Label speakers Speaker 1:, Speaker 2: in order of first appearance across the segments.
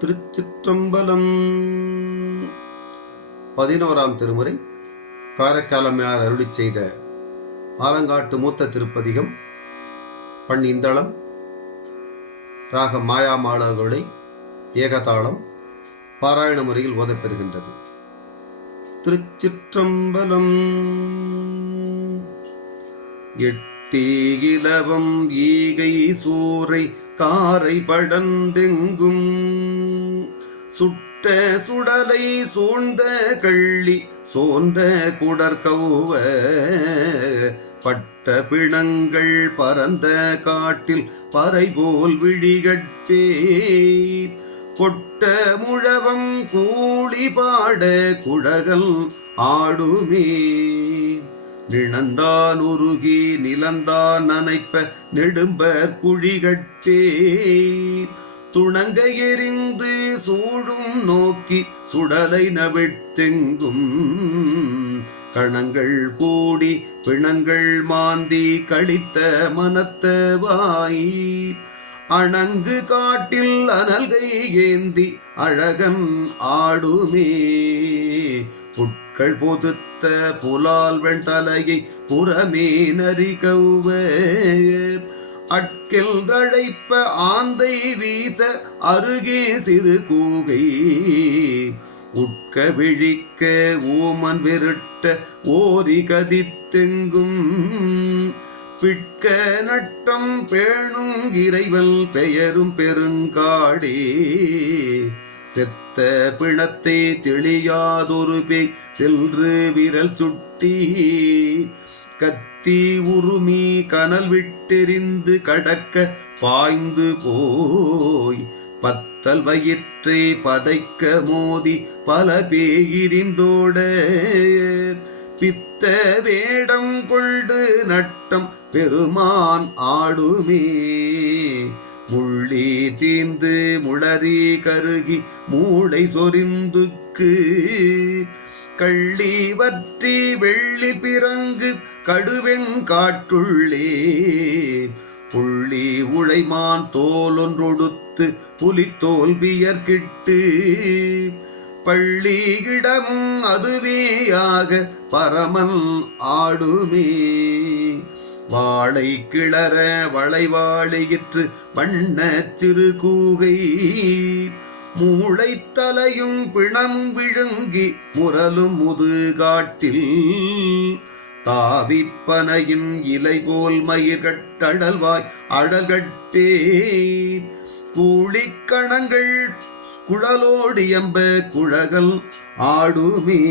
Speaker 1: திருச்சிற்றம்பலம். பதினோராம் திருமுறை காரக்காலமையார் அருளி செய்த ஆலங்காட்டு மூத்த திருப்பதிகம் பண் இந்தளம் ராக மாயாமாளர்களை ஏகதாளம் பாராயண முறையில் ஓதப்பெறுகின்றது. திருச்சிற்றம்பலம். எட்டி இலவம் ஈகை சூறை காரை படந்தெங்கும் சுட்ட சுடலை சூழ்ந்த கள்ளி சோர்ந்த குடற்கௌவ பட்ட பிணங்கள் பரந்த காட்டில் பறை போல் விழிகட்பே கொட்ட முழவம் கூலி பாட குடகல் ஆடுமே நிணந்தான் உருகி நிலந்தான் நனைப்ப நெடும்பர் குழிகட்டே துணங்க எரிந்து சூழும் நோக்கி சுடலை நவிழ்த்தெங்கும். கணங்கள் கூடி பிணங்கள் மாந்தி கழித்த மனத்தவாய் அணங்கு காட்டில் அனல்கை ஏந்தி அழகன் ஆடுமே. புட்கள் பொதுத்த புலால் வெண்தலையை புறமே நரிகௌவ அட்கின்றழைப்ப ஆந்தை வீச அருகே சிறு கூகை. உட்க விழிக்க ஓமன் விருட்ட ஓரி கதித்தெங்கும். பிட்க நட்டம் பேணும் இறைவல் பெயரும் பெருங்காடே. செத்த பிணத்தை தெளியாதொரு பேய் சென்று விரல் சுட்டி. கத்தி உருமி கனல் விட்டெறிந்து கடக்க பாய்ந்து போய் பத்தல் வயிற்றை பதைக்க மோதி பல பேயிரிந்தோட பித்த வேடம் கொண்டு நட்டம் பெருமான் ஆடுமே. முள்ளி தீந்து முளறி கருகி மூளை சொரிந்துக்கு கள்ளி வற்றி வெள்ளி பிறங்கு கடுவெங் காட்டுள்ளே புள்ளி உழைமான் தோலொன்றொடுத்து புலித்தோல் பியர்கிட்டு பள்ளியிடமும் அதுவேயாக பரமன் ஆடுமே. வாழை கிளற வளைவாழையிற்று வண்ண சிறு கூகை மூளைத்தலையும் பிணமும் விழுங்கி முரலும் முது காட்டில் தாவிப்பனையின் இலை போல் மயிர்கட்டடல்வாய் அழகட்டே கூலிக்கணங்கள் குழலோடு எம்ப குழகல் ஆடுமே.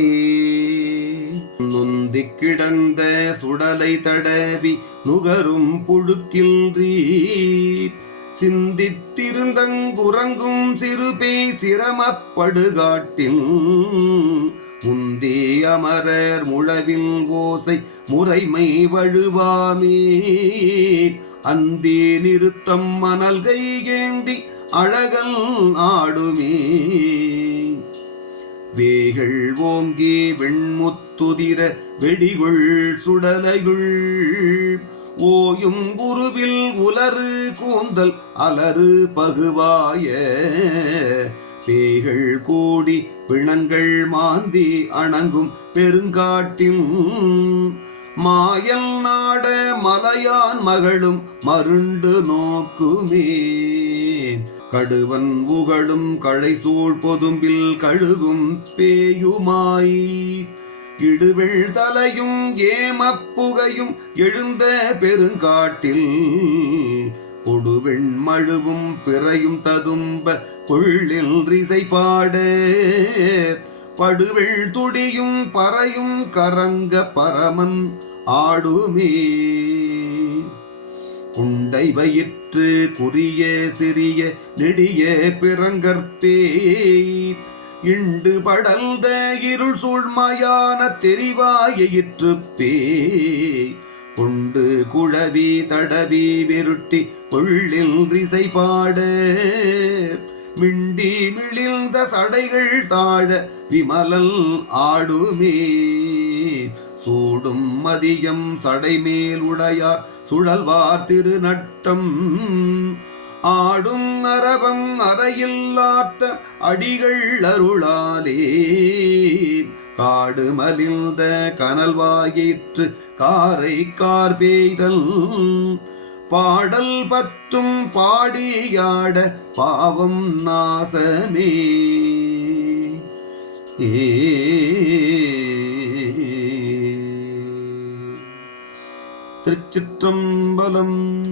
Speaker 1: நொந்தி கிடந்த சுடலை தடவி நுகரும் புழுக்கின்றீ. சிந்தித்திருந்தங்குறங்கும் சிறுபே சிரமப்படுகாட்டின் முந்தி அமரர் முழவில் ஓசை முறைமை வழுவாமே. அந்தி நிறுத்தம் மணல் கைகேந்தி அழகல் ஆடுமே. வேகள் ஓங்கி வெண்முத்துதிர வெடிகுள் சுடலைகுள். ஓயும் குருவில் உலறு கூந்தல் அலறு பகுவாய. பேய்கள் கூடி பிணங்கள் மாந்தி அணங்கும் பெருங்காட்டின் மாயல் நாட மலையான் மகளும் மருண்டு நோக்குமே கடுவன் உகழும் களை சூழ் பொதும்பில் கழுகும் பேயுமாய். இடுவிழ் தலையும் ஏமப்புகையும் எழுந்த பெருங்காட்டில். கொடுவெண் மழுவும் பிறையும் ததும்ப கொள்ளில் ரிசை பாட படுவெள் துடியும் பறையும் கரங்க பரமன் ஆடுமே. குண்டை வயிற்று குறிய சிறிய நெடிய பிறங்கற்பே. இண்டு படல்த இருள் சூழ்மையான தெரிவாயிற்று பே கொண்டு குழவி தடவி விருட்டி கொள்ளில் ரிசை பாட மிண்டி மிளிர்ந்த சடைகள் தாழ விமலல் ஆடுமே. சூடும் மதியம் சடைமேல் உடையார் சுழல்வார் திருநட்டம். ஆடும் அரவம் அறையில்லாத்த அடிகள் அருளாலே. காடு மலிந்த கனல் வாயிற்று காரை கார் பெய்தல். பாடல் பத்தும் பாடியாட பாவம் நாசமே. ஏ. திருச்சிற்றம்பலம்